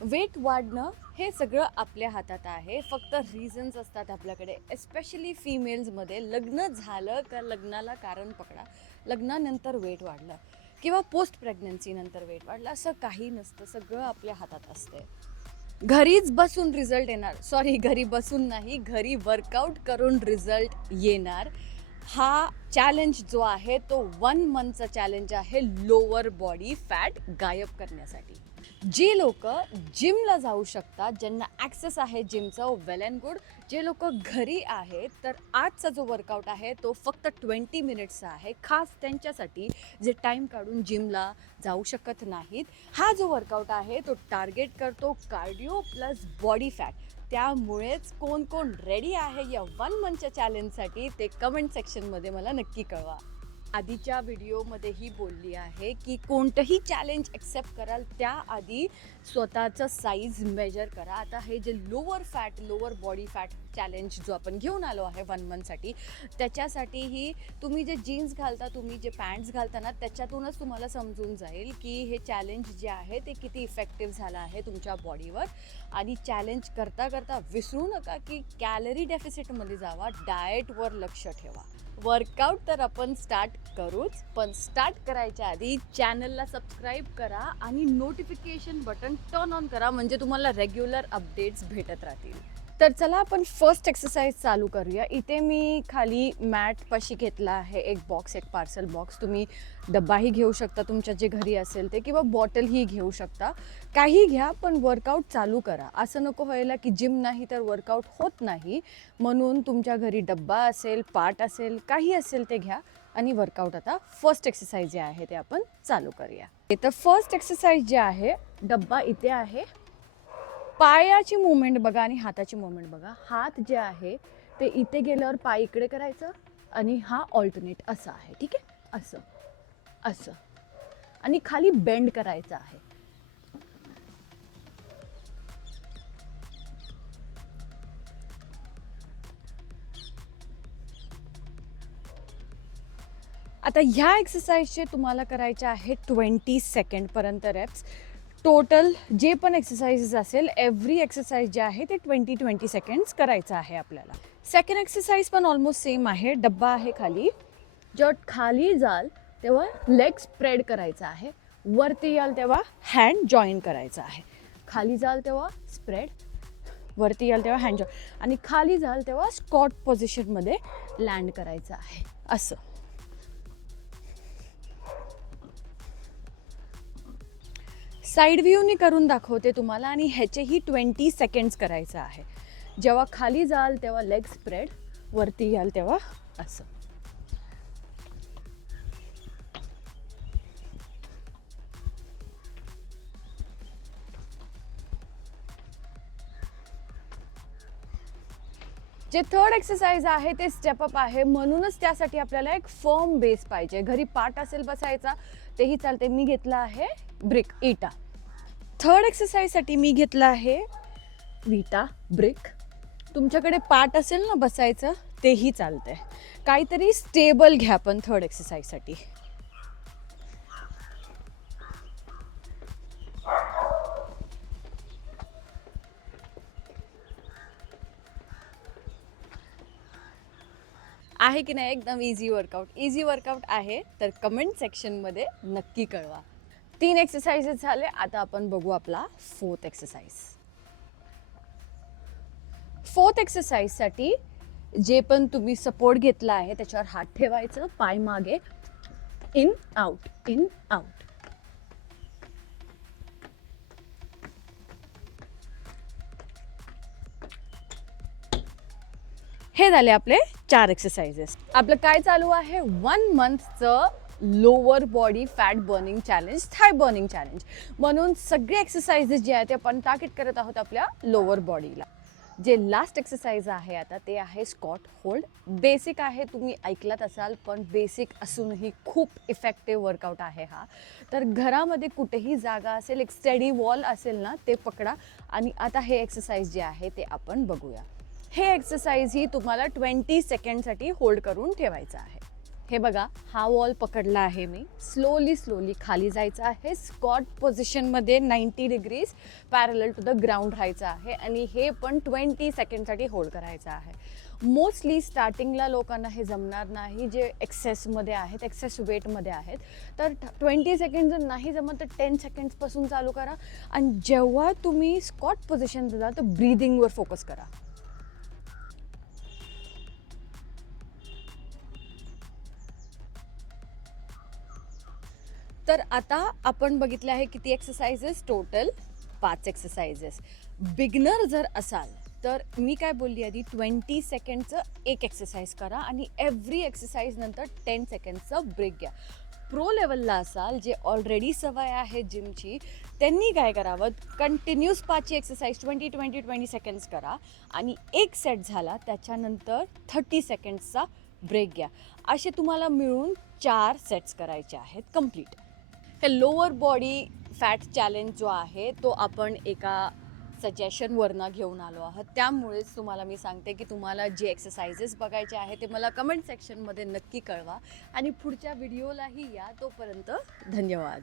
Weight वाढणं हे सगळं आपल्या हातात आहे. फक्त रिझन्स असतात आपल्याकडे, एस्पेशली फिमेल्समध्ये. लग्न झालं का लग्नाला कारण पकडा, लग्नानंतर वेट वाढलं किंवा पोस्ट प्रेग्नन्सीनंतर वेट वाढलं, असं काही नसतं. सगळं आपल्या हातात असते. घरीच बसून रिझल्ट येणार, सॉरी, घरी बसून नाही, घरी वर्कआउट करून रिझल्ट येणार. हा चॅलेंज जो आहे तो 1 मंथचा चॅलेंज आहे, लोअर बॉडी फॅट गायब करण्यासाठी. जी लोक जिमला जाऊ शकतात, ज्यांना ॲक्सेस आहे जिमचा, वेल अँड गुड. जे लोक घरी आहेत, तर आजचा जो वर्कआउट आहे तो फक्त 20 मिनिट्सचा आहे, खास त्यांच्यासाठी जे टाईम काढून जिमला जाऊ शकत नाहीत. हा जो वर्कआउट आहे तो टार्गेट करतो कार्डिओ प्लस बॉडी फॅट. त्यामुळेच कोण कोण रेडी आहे या 1 मंथच्या चॅलेंजसाठी ते कमेंट सेक्शनमध्ये मला नक्की कळवा. आधीच्या व्हिडिओमध्येही बोलली आहे की कोणतंही चॅलेंज ॲक्सेप्ट कराल त्याआधी स्वतःचं साईज मेजर करा. आता हे जे लोअर बॉडी फॅट चॅलेंज जो आपण घेऊन आलो आहे 1 मंथसाठी, त्याच्यासाठीही तुम्ही जे जीन्स घालता, तुम्ही जे पॅन्ट्स घालता ना, त्याच्यातूनच तुम्हाला समजून जाईल की हे चॅलेंज जे आहे ते किती इफेक्टिव्ह झालं आहे तुमच्या बॉडीवर. आणि चॅलेंज करता करता विसरू नका की कॅलरी डेफिसिटमध्ये जावा, डाएटवर लक्ष ठेवा. वर्कआउट तर आपण स्टार्ट करूच, पण स्टार्ट करायच्या आधी चॅनलला सबस्क्राईब करा आणि नोटिफिकेशन बटन टर्न ऑन करा, म्हणजे तुम्हाला रेग्युलर अपडेट्स भेटत राहतील. तर चला आपण फर्स्ट एक्सरसाइज चालू करूया. इथे मी खाली मॅटपाशी घेतला आहे एक बॉक्स, एक पार्सल बॉक्स. तुम्ही डब्बाही घेऊ शकता तुमच्या जे घरी असेल ते, किंवा बॉटलही घेऊ शकता. काही घ्या, पण वर्कआउट चालू करा. असं नको व्हायला की जिम नाही तर वर्कआउट होत नाही. म्हणून तुमच्या घरी डब्बा असेल, पाट असेल, काही असेल ते घ्या आणि वर्कआउट आता फर्स्ट एक्सरसाइज जे आहे ते आपण चालू करूया. तर फर्स्ट एक्सरसाइज जे आहे, डब्बा इथे आहे. पायाची मुवमेंट बघा आणि हाताची मुवमेंट बघा. हात जे आहे ते इथे गेल्यावर पाय इकडे करायचं आणि हा ऑल्टरनेट असं आहे, ठीक आहे, असं असं, आणि खाली बेंड करायचं आहे. आता ह्या एक्सरसाइजचे तुम्हाला करायचे आहे 20 सेकंडपर्यंत रेप्स. टोटल जे पण एक्सरसाइजेस असेल, एव्हरी एक्सरसाइज जे आहे ते 20 सेकंड्स करायचं आहे आपल्याला. सेकंड एक्सरसाइज पण ऑलमोस्ट सेम आहे. डब्बा आहे खाली. जेव्हा खाली जाल तेव्हा लेग स्प्रेड करायचा आहे. वरती याल तेव्हा हँड जॉईन करायचा आहे. खाली जाल तेव्हा स्प्रेड, वरती याल तेव्हा हँड जॉईन, आणि खाली जाल तेव्हा स्कॉट पोझिशनमध्ये लँड करायचं आहे, असं. साईड व्ह्यूनी करून दाखवते तुम्हाला, आणि ह्याचेही 20 सेकंड्स करायचं आहे. जेव्हा खाली जाल तेव्हा लेग स्प्रेड, वरती याल तेव्हा असं. जे थर्ड एक्सरसाइज आहे ते स्टेपअप आहे, म्हणूनच त्यासाठी आपल्याला एक फर्म बेस पाहिजे. घरी पाट असेल बसायचा तेही चालते. मी घेतला आहे ब्रिक, इटा. थर्ड एक्सरसाइजसाठी मी घेतला आहे विटा, ब्रिक. तुमच्याकडे पाट असेल ना बसायचं तेही चालतंय. काहीतरी स्टेबल घ्या पण थर्ड एक्सरसाइजसाठी. आहे की नाही एकदम इझी वर्कआउट? इझी वर्कआउट आहे तर कमेंट सेक्शनमध्ये नक्की कळवा. 3 एक्सरसाइजेस झाले. आता आपण बघू आपला फोर्थ एक्सरसाइज. फोर्थ एक्सरसाइजसाठी जे पण तुम्ही सपोर्ट घेतला आहे त्याच्यावर हात ठेवायचं, पाय मागे, इन आउट, इन आउट. हे झाले आपले 4 एक्सरसाइजेस. आपलं काय चालू आहे? 1 मंथचं lower body fat burning challenge, thigh burning challenge. म्हणून सगळे एक्सरसाइजेस जे आहेत ते आपण टार्गेट करत आहोत आपल्या लोअर बॉडीला. जे लास्ट एक्सरसाइज आहे आता ते आहे स्कॉट होल्ड. बेसिक आहे, तुम्ही ऐकलात असाल, पण बेसिक असूनही खूप इफेक्टिव्ह वर्कआउट आहे हा. तर घरामध्ये कुठेही जागा असेल, एक स्टेडी वॉल असेल ना, ते पकडा. आणि आता हे एक्सरसाइज जे आहे ते आपण बघूया. हे एक्सरसाइज ही तुम्हाला 20 सेकंडसाठी होल्ड करून ठेवायचं आहे. हे बघा, हा वॉल पकडला आहे मी. स्लोली खाली जायचं आहे. स्क्वॉट पोझिशनमध्ये 90 degrees parallel to the ground राहायचं आहे आणि हे पण 20 सेकंडसाठी होल्ड करायचं आहे. मोस्टली स्टार्टिंगला लोकांना हे जमणार नाही, जे एक्सेसमध्ये आहेत, एक्सेस वेटमध्ये आहेत. तर 20 सेकंड जर नाही जमत तर 10 सेकंड्सपासून चालू करा. आणि जेव्हा तुम्ही स्क्वॉट पोझिशन जा तर ब्रीदिंगवर फोकस करा. तर आता आपण बघितले आहे किती एक्सरसाइजेस, टोटल 5 एक्सरसाइजेस. बिगनर जर असाल तर मी काय बोलली आधी, 20 सेकंडचं एक एक्सरसाइज करा आणि एव्हरी एक्सरसाइज नंतर 10 सेकंडचं ब्रेक घ्या. प्रो लेवलला असाल, जे ऑलरेडी सवय आहे जिमची, त्यांनी काय करावं, कंटिन्यूस 5 एक्सरसाइज 20 सेकंड्स करा आणि एक सेट झाला त्याच्यानंतर 30 सेकंड्सचा ब्रेक घ्या. असे तुम्हाला मिळून 4 सेट्स करायचे आहेत कंप्लीट. हे लोअर बॉडी फॅट चॅलेंज जो आहे तो आपण एका सजेशनवरनं घेऊन आलो आहोत. त्यामुळेच तुम्हाला मी सांगते की तुम्हाला जे एक्सरसाइजेस बघायचे आहे ते मला कमेंट सेक्शनमध्ये नक्की कळवा आणि पुढच्या व्हिडिओलाही या. तोपर्यंत धन्यवाद.